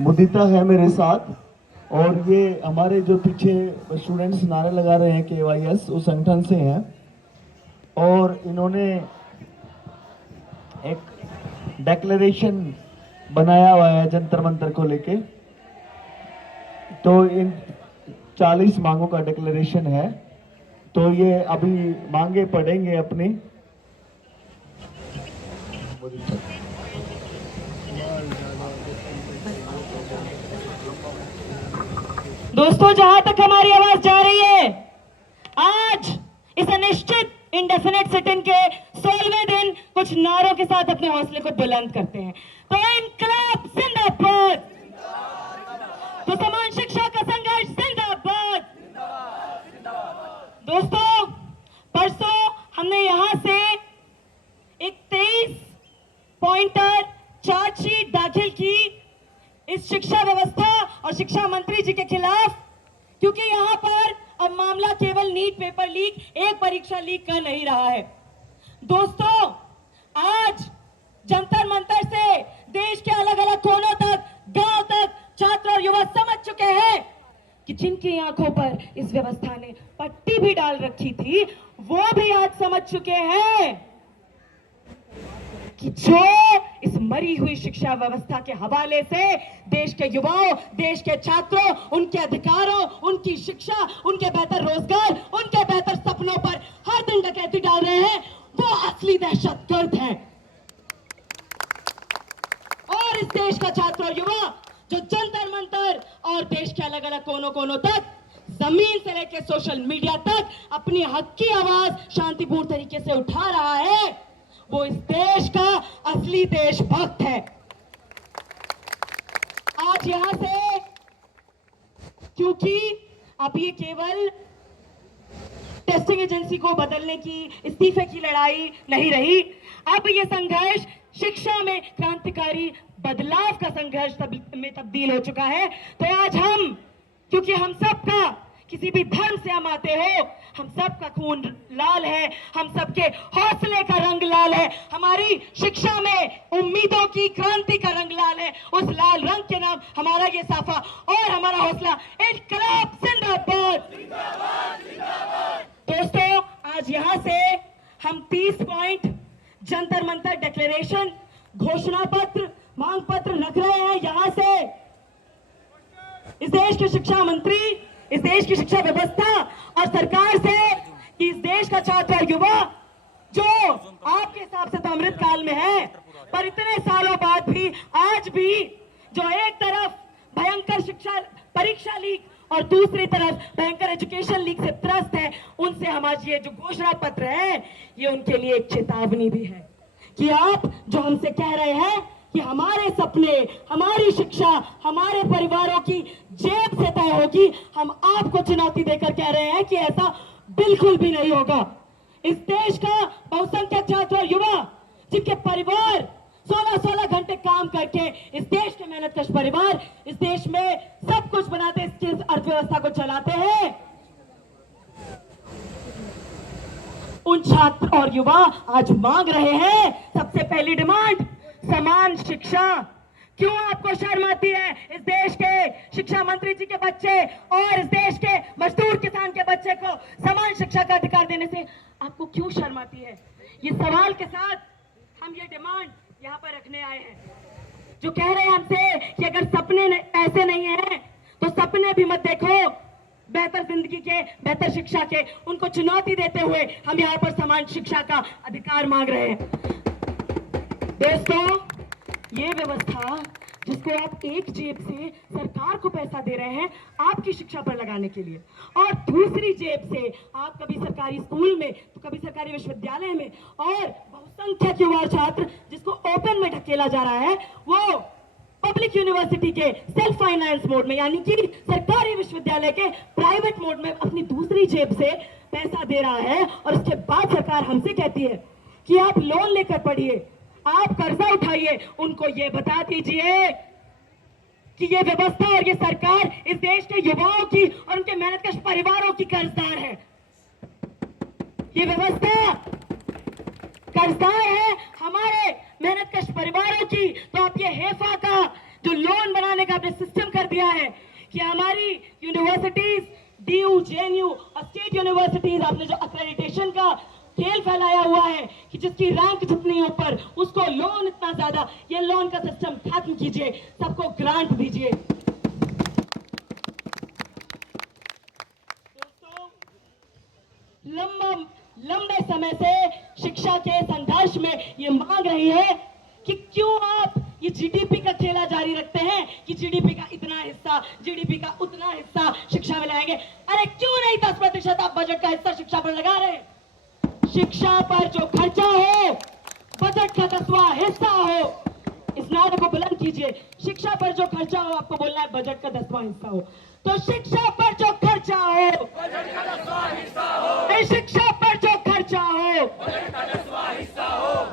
मुदिता है मेरे साथ, और ये हमारे जो पीछे स्टूडेंट्स नारे लगा रहे हैं KYS उस संगठन से हैं, और इन्होंने एक डेक्लेरेशन बनाया हुआ है जंतर मंतर को लेके। तो इन 40 मांगों का डेक्लेरेशन है, तो ये अभी मांगे पढ़ेंगे अपनी। दोस्तों, जहां तक हमारी आवाज जा रही है, आज इस अनिश्चित इंडेफिनेट सिटिंग के 16वें दिन कुछ नारों के साथ अपने हौसले को बुलंद करते हैं। तो इनकलाब जिंदाबाद, तो समान शिक्षा का संघर्ष जिंदाबाद। दोस्तों, परसों हमने यहां से एक 23 पॉइंटर चार्जशीट दाखिल की इस शिक्षा व्यवस्था और शिक्षा मंत्री जी के खिलाफ, क्योंकि यहां पर अब मामला केवल नीट पेपर लीक, एक परीक्षा लीक का नहीं रहा है। दोस्तों, आज जंतर मंतर से देश के अलग अलग कोनों तक, गांव तक छात्र और युवा समझ चुके हैं कि जिनकी आंखों पर इस व्यवस्था ने पट्टी भी डाल रखी थी, वो भी आज समझ चुके हैं कि जो इस मरी हुई शिक्षा व्यवस्था के हवाले से देश के युवाओं, देश के छात्रों, उनके अधिकारों, उनकी शिक्षा, उनके बेहतर रोजगार, उनके बेहतर सपनों पर हर दिन डकैती डाल रहे हैं, वो असली दहशतगर्द हैं। और इस देश का छात्र और युवा जो जंतर मंतर और देश के अलग अलग कोनों कोनों तक, जमीन से लेकर सोशल मीडिया तक अपनी हक की आवाज शांतिपूर्ण तरीके से उठा रहा है, वो इस देश का असली देशभक्त है। आज यहां से, क्योंकि अब ये केवल टेस्टिंग एजेंसी को बदलने की, इस्तीफे की लड़ाई नहीं रही, अब ये संघर्ष शिक्षा में क्रांतिकारी बदलाव का संघर्ष में तब्दील हो चुका है। तो आज हम, क्योंकि हम सबका, किसी भी धर्म से हम आते हो, हम सबका खून लाल है, हम सबके हौसले का रंग लाल है, हमारी शिक्षा में उम्मीदों की क्रांति का रंग लाल है। उस लाल रंग के नाम हमारा ये साफा और हमारा हौसला इनकलाब जिंदाबाद। दोस्तों, आज यहां से हम 30 पॉइंट जंतर मंतर डेक्लेरेशन, घोषणा पत्र, मांग पत्र रख रहे हैं यहां से इस देश के शिक्षा मंत्री, इस देश की शिक्षा व्यवस्था और सरकार से कि इस देश का छात्र और युवा जो आपके हिसाब से तो अमृत काल में है, पर इतने सालों बाद भी आज भी जो एक तरफ भयंकर शिक्षा परीक्षा लीक और दूसरी तरफ भयंकर एजुकेशन लीक से त्रस्त है, उनसे हम आज ये जो घोषणा पत्र है, ये उनके लिए एक चेतावनी भी है कि आप जो हमसे कह रहे हैं कि हमारे सपने, हमारी शिक्षा, हमारे परिवारों की जेब से तय होगी, हम आपको चुनौती देकर कह रहे हैं कि ऐसा बिल्कुल भी नहीं होगा। इस देश का बहुसंख्यक छात्र और युवा, जिनके परिवार 16-16 घंटे काम करके, इस देश के मेहनतकश परिवार इस देश में सब कुछ बनाते, इस अर्थव्यवस्था को चलाते हैं, उन छात्र और युवा आज मांग रहे हैं, सबसे पहली डिमांड समान शिक्षा। क्यों आपको शर्म आती है इस देश के शिक्षा मंत्री जी के बच्चे और इस देश के मजदूर किसान के बच्चे को समान शिक्षा का अधिकार देने से आपको क्यों शर्म आती है? ये सवाल के साथ हम ये डिमांड यहाँ पर रखने आए हैं। जो कह रहे हैं हमसे कि अगर सपने ऐसे नहीं हैं तो सपने भी मत देखो, बेहतर जिंदगी के, बेहतर शिक्षा के, उनको चुनौती देते हुए हम यहाँ पर समान शिक्षा का अधिकार मांग रहे हैं। दोस्तों, ये व्यवस्था जिसको आप एक जेब से सरकार को पैसा दे रहे हैं आपकी शिक्षा पर लगाने के लिए, और दूसरी जेब से आप कभी सरकारी स्कूल में तो कभी सरकारी विश्वविद्यालय में, और बहुसंख्यक युवा छात्र जिसको ओपन में ढकेला जा रहा है, वो पब्लिक यूनिवर्सिटी के सेल्फ फाइनेंस मोड में, यानी कि सरकारी विश्वविद्यालय के प्राइवेट मोड में अपनी दूसरी जेब से पैसा दे रहा है। और उसके बाद सरकार हमसे कहती है कि आप लोन लेकर पढ़िए, आप कर्जा उठाइए। उनको ये बता दीजिए कि ये व्यवस्था और ये सरकार इस देश के युवाओं की और उनके मेहनतकश परिवारों की कर्जदार है। ये व्यवस्था कर्जदार है हमारे मेहनतकश परिवारों की। तो आप ये हेफा का जो लोन बनाने का आपने सिस्टम कर दिया है कि हमारी यूनिवर्सिटीज, डीयू, जेएनयू और स्टेट यूनिवर्सिटीज, आपने जो अक्रेडिटेशन का खेल फैलाया हुआ है कि जिसकी रैंक जितनी ऊपर उसको लोन इतना ज्यादा, ये लोन का सिस्टम खत्म कीजिए, सबको ग्रांट दीजिए। दोस्तों, लंबे समय से शिक्षा के संघर्ष में ये मांग रही है कि क्यों आप ये जीडीपी का खेला जारी रखते हैं कि जीडीपी का इतना हिस्सा, जीडीपी का उतना हिस्सा शिक्षा में लगाएंगे। अरे क्यों नहीं 10% आप बजट का हिस्सा शिक्षा पर लगा रहे हैं? शिक्षा पर जो खर्चा हो, बजट का 10वां हिस्सा हो, इस नारे को बुलंद कीजिए। शिक्षा पर जो खर्चा हो, आपको बोलना है बजट का 10वां हिस्सा हो। तो शिक्षा पर जो खर्चा हो, बजट का 10वां हिस्सा हो। शिक्षा पर जो खर्चा हो, बजट का 10वां हिस्सा हो।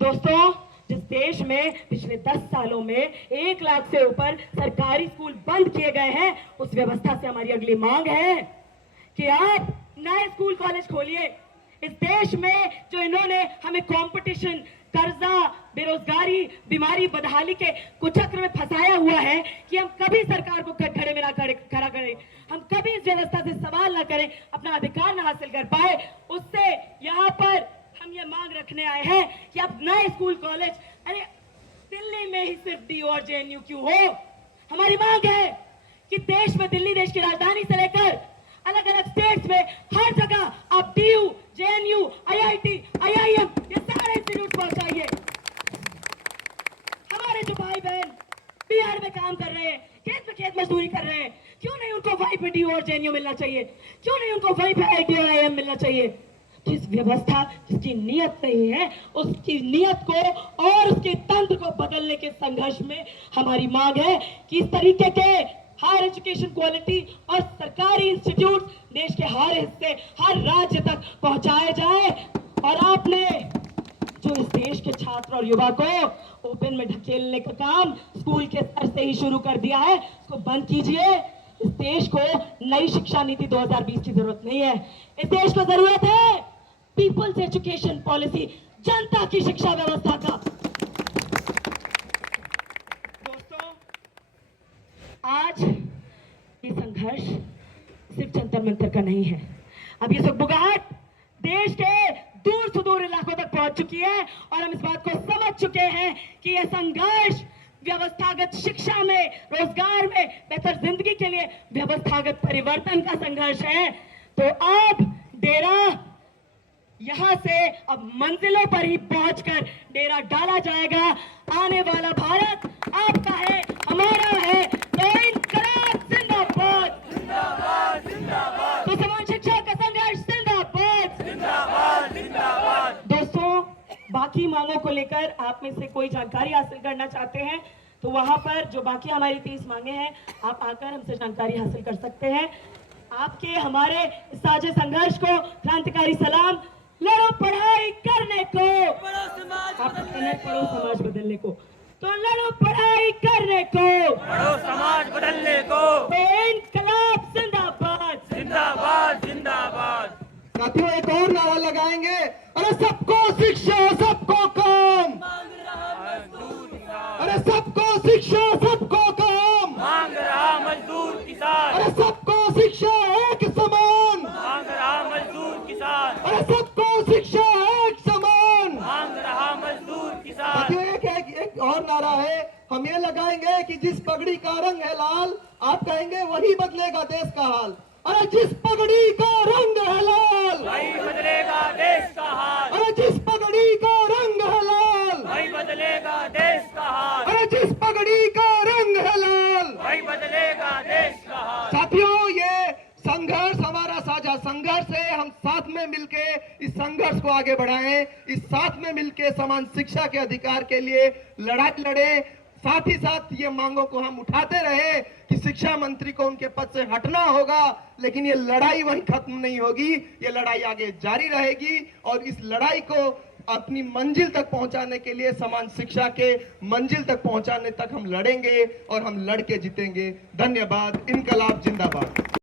दोस्तों, जिस देश में पिछले 10 सालों में 1 लाख से ऊपर सरकारी स्कूल बंद किए गए हैं, उस व्यवस्था से हमारी अगली मांग है कि आप नए स्कूल कॉलेज खोलिए। इस देश में जो इन्होंने हमें कंपटीशन, कर्जा, बेरोजगारी, बीमारी, बदहाली के कुचक्र में फंसाया हुआ है कि हम कभी सरकार को खड़े में ना खड़ा करें, हम कभी इस व्यवस्था से सवाल ना करें, अपना अधिकार ना हासिल कर पाए, उससे यहाँ पर हम ये मांग रखने आए हैं कि अब नए स्कूल कॉलेज, अरे दिल्ली में ही सिर्फ डी और जेएनयू क्यों हो? हमारी मांग है कि देश में, दिल्ली देश की राजधानी से लेकर अलग अलग स्टेट्स में हर जगह आप डीयू, जेएनयू, आईआईटी, आईआईएम, ये सारे इंस्टीट्यूट पहुंचाइए। हमारे जो भाई बहन बिहार में काम कर रहे हैं, खेत में खेत मजदूरी कर रहे हैं, क्यों नहीं उनको वहीं पे डीयू और जेएनयू मिलना चाहिए? क्यों नहीं उनको वहीं पे आईआईटी और आईआईएम मिलना चाहिए? तो इस व्यवस्था जिसकी नियत नहीं है, उसकी नियत को और उसके तंत्र को बदलने के संघर्ष में हमारी मांग है कि इस तरीके के हायर एजुकेशन क्वालिटी और सरकारी इंस्टीट्यूट देश के हर हिस्से, हर राज्य तक पहुंचाए जाए। और आपने जो इस देश के छात्र और युवा को ओपन में ढकेलने का काम स्कूल के स्तर से ही शुरू कर दिया है, उसको बंद कीजिए। इस देश को नई शिक्षा नीति 2020 की जरूरत नहीं है। इस देश को जरूरत है पीपल्स एजुकेशन पॉलिसी, जनता की शिक्षा व्यवस्था का। दोस्तों, आज ये संघर्ष सिर्फ जंतर मंतर का नहीं है, अब ये सुगबुगाहट देश के दूर सुदूर इलाकों तक पहुंच चुकी है और हम इस बात को समझ चुके हैं कि यह संघर्ष व्यवस्थागत शिक्षा में, रोजगार में, बेहतर जिंदगी के लिए व्यवस्थागत परिवर्तन का संघर्ष है। तो अब डेरा यहां से अब मंजिलों पर ही पहुंचकर डेरा डाला जाएगा। आने वाला भारत आपका है, हमारा है। तो इनकलाब जिंदाबाद, जिंदाबाद, जिंदाबाद। तो समान शिक्षा का संघर्ष जिंदाबाद, जिंदाबाद, जिंदाबाद। दोस्तों, बाकी मांगों को लेकर आप में से कोई जानकारी हासिल करना चाहते हैं तो वहां पर जो बाकी हमारी 30 मांगे हैं, आप आकर हमसे जानकारी हासिल कर सकते हैं। आपके हमारे साझे संघर्ष को क्रांतिकारी सलाम। लड़ो पढ़ाई करने को, आप पढ़ो समाज बदलने को। तो लड़ो पढ़ाई करने को, पढ़ो समाज बदलने को। तो इनकलाब जिंदाबाद, जिंदाबाद, जिंदाबाद। साथियों, एक और नारा लगाएंगे, अरे सबको शिक्षा, सबको काम। अरे सबको शिक्षा, सबको काम। मांग रहा मजदूर किसान, अरे सबको शिक्षा एक समान। मांग रहा मजदूर किसान, अरे सबको शिक्षा एक समान। मांग रहा मजदूर किसान। साथियों, एक और नारा है, हम ये लगाएंगे कि जिस पगड़ी का रंग है लाल, आप कहेंगे वही बदलेगा देश का हाल। अरे जिस पगड़ी का रंग है लाल, वही बदलेगा देश का हाल। अरे जिस पगड़ी का रंग है लाल, वही बदलेगा देश का हाल। अरे जिस पगड़ी का रंग है लाल, वही बदलेगा देश का हाल। साथियों, ये संघर्ष हमारा साझा संघर्ष है। हम साथ में मिलके इस संघर्ष को आगे बढ़ाएं, इस साथ में मिलके समान शिक्षा के अधिकार के लिए लड़ाई लड़े। साथ ही साथ ये मांगों को हम उठाते रहे कि शिक्षा मंत्री को उनके पद से हटना होगा, लेकिन ये लड़ाई वहीं खत्म नहीं होगी, ये लड़ाई आगे जारी रहेगी। और इस लड़ाई को अपनी मंजिल तक पहुंचाने के लिए, समान शिक्षा के मंजिल तक पहुंचाने तक हम लड़ेंगे और हम लड़ के जीतेंगे। धन्यवाद। इनकलाब जिंदाबाद।